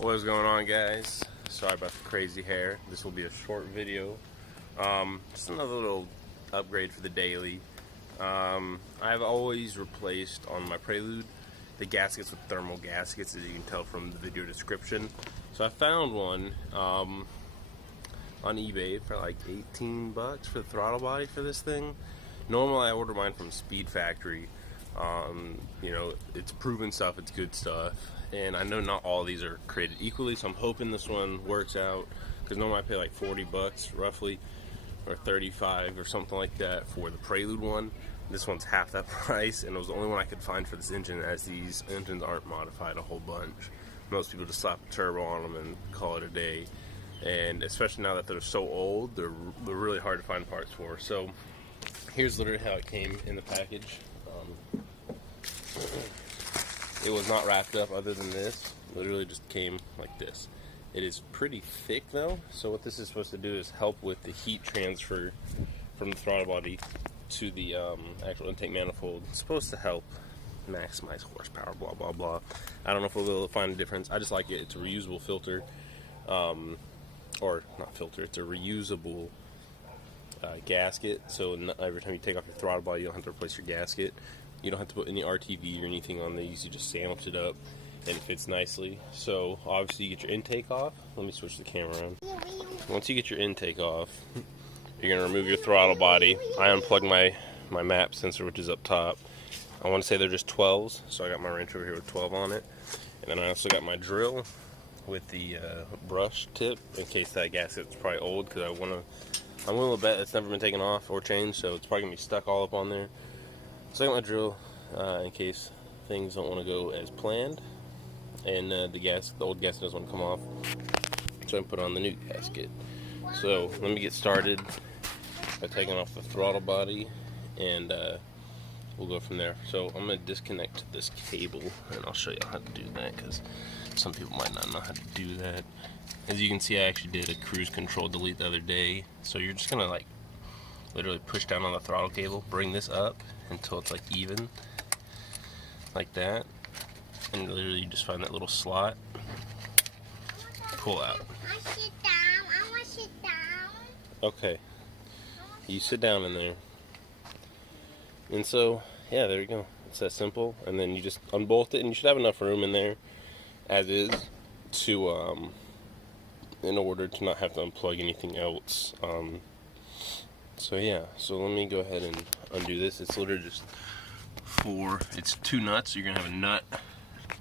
What's going on, guys? Sorry about the crazy hair. This will be a short video. Just another little upgrade for the daily. I've always replaced on my Prelude the gaskets with thermal gaskets, as you can tell from the video description. So I found one on eBay for like 18 bucks for the throttle body for this thing. Normally I order mine from Speed Factory. You know, it's proven stuff, it's good stuff, and I know not all of these are created equally, so I'm hoping this one works out, because normally I pay like 40 bucks roughly, or 35 or something like that for the Prelude one. This one's half that price, and it was the only one I could find for this engine, as these engines aren't modified a whole bunch. Most people just slap a turbo on them and call it a day, and especially now that they're so old, they're really hard to find parts for. So here's literally how it came in the package. It was not wrapped up other than this. Literally just came like this. It is pretty thick though, so what this is supposed to do is help with the heat transfer from the throttle body to the actual intake manifold. It's supposed to help maximize horsepower, blah blah blah. I don't know if we'll be able to find a difference. I just like it. It's a reusable filter, or not filter, it's a reusable gasket, so every time you take off your throttle body, you don't have to replace your gasket. You don't have to put any RTV or anything on these. You just sandwich it up and it fits nicely. So obviously you get your intake off. Let me switch the camera around. Once you get your intake off, you're going to remove your throttle body. I unplugged my map sensor, which is up top. I want to say they're just 12s, so I got my wrench over here with 12 on it. And then I also got my drill with the brush tip, in case that gasket's probably old, because I'm willing to bet it's never been taken off or changed, so it's probably going to be stuck all up on there. So I got my drill in case things don't want to go as planned, and the old gasket doesn't want to come off, so I put on the new gasket. So let me get started by taking off the throttle body, and we'll go from there. So I'm going to disconnect this cable, and I'll show you how to do that, because some people might not know how to do that. As you can see, I actually did a cruise control delete the other day. So you're just going to like literally push down on the throttle cable, bring this up until it's like even, like that, and literally you just find that little slot, pull out. I sit down. I want to sit down. Okay, you sit down in there, and so yeah, there you go. It's that simple. And then you just unbolt it, and you should have enough room in there as is to in order to not have to unplug anything else. So yeah, so let me go ahead and undo this. It's literally just it's two nuts. You're gonna have a nut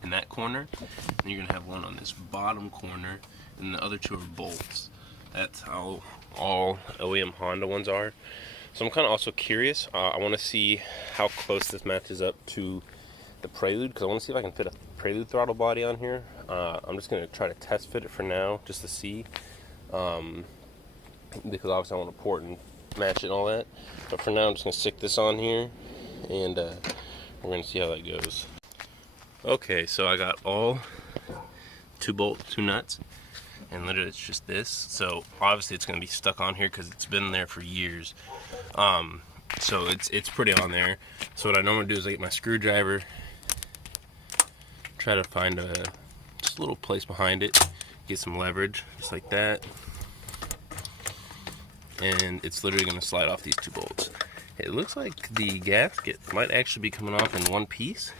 in that corner, and you're gonna have one on this bottom corner, and the other two are bolts. That's how all OEM Honda ones are. So I'm kind of also curious. I want to see how close this matches up to the Prelude, because I want to see if I can fit a Prelude throttle body on here. I'm just gonna try to test fit it for now, just to see, because obviously I want to port and match it and all that. But for now, I'm just gonna stick this on here, and we're gonna see how that goes. Okay, so I got all two bolts, two nuts, and literally it's just this. So obviously it's gonna be stuck on here because it's been there for years. So it's pretty on there. So what I normally do is I get my screwdriver, try to find just a little place behind it, get some leverage, just like that. And it's literally going to slide off these two bolts. It looks like the gasket might actually be coming off in one piece,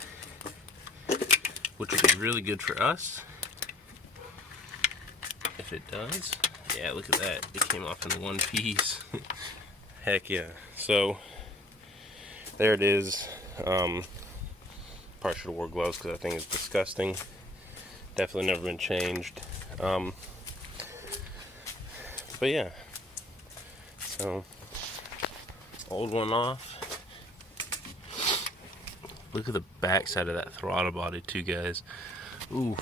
which would be really good for us if it does. Yeah, look at that. It came off in one piece. Heck yeah. So there it is. Probably should have wore gloves because that thing is disgusting. Definitely never been changed. But yeah. So, old one off. Look at the back side of that throttle body too, guys. Ooh.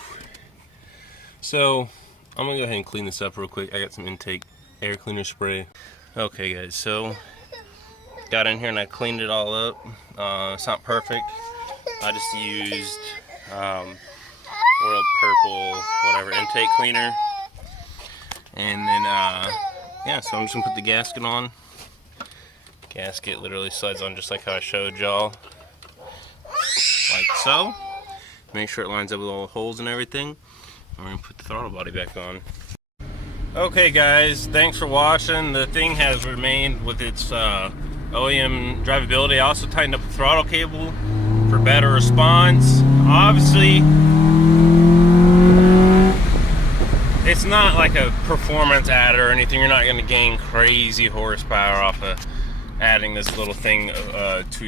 So, I'm gonna go ahead and clean this up real quick. I got some intake air cleaner spray. Okay guys, so got in here and I cleaned it all up. It's not perfect. I just used World Purple, whatever, intake cleaner. And then yeah, so I'm just gonna put the gasket on. Gasket literally slides on just like how I showed y'all, like so. Make sure it lines up with all the holes and everything. We're gonna put the throttle body back on. Okay guys, thanks for watching. The thing has remained with its OEM drivability. I also tightened up the throttle cable for better response. Obviously, it's not like a performance add or anything. You're not going to gain crazy horsepower off of adding this little thing to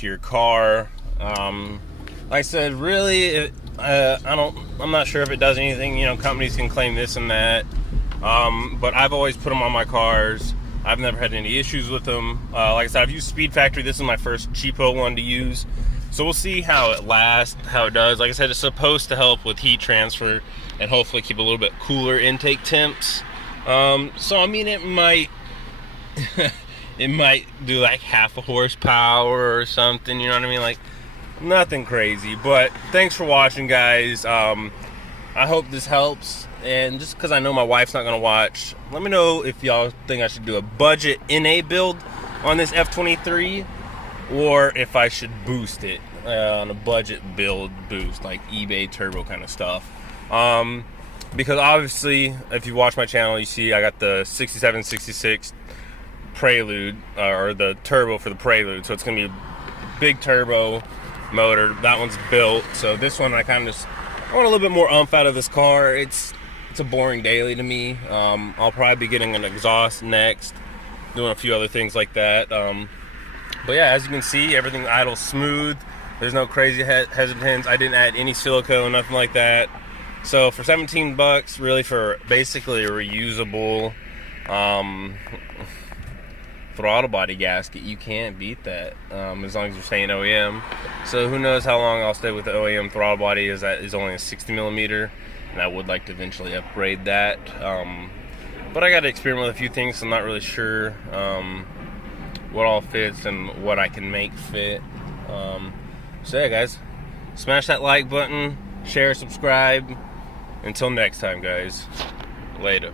your car. Like I said, really, I'm not sure if it does anything. You know, companies can claim this and that, but I've always put them on my cars. I've never had any issues with them. Like I said, I've used Speed Factory. This is my first cheapo one to use, so we'll see how it lasts, how it does. Like I said, it's supposed to help with heat transfer and hopefully keep a little bit cooler intake temps. So I mean, it might it might do like half a horsepower or something, you know what I mean? Like, nothing crazy. But thanks for watching, guys. I hope this helps. And just because I know my wife's not going to watch, let me know if y'all think I should do a budget NA build on this F23, or if I should boost it on a budget build boost, like eBay turbo kind of stuff. Because obviously, if you watch my channel, you see I got the 6766 Prelude, or the turbo for the Prelude. So it's going to be a big turbo motor. That one's built. So this one, I want a little bit more oomph out of this car. It's a boring daily to me. I'll probably be getting an exhaust next, doing a few other things like that. But yeah, as you can see, everything idles smooth. There's no crazy hesitance. I didn't add any silicone, nothing like that. So for 17 bucks, really, for basically a reusable throttle body gasket, you can't beat that, as long as you're staying OEM. So who knows how long I'll stay with the OEM throttle body, as that is only a 60 millimeter, and I would like to eventually upgrade that. But I got to experiment with a few things, so I'm not really sure what all fits and what I can make fit. So yeah, guys, smash that like button, share, subscribe. Until next time, guys, later.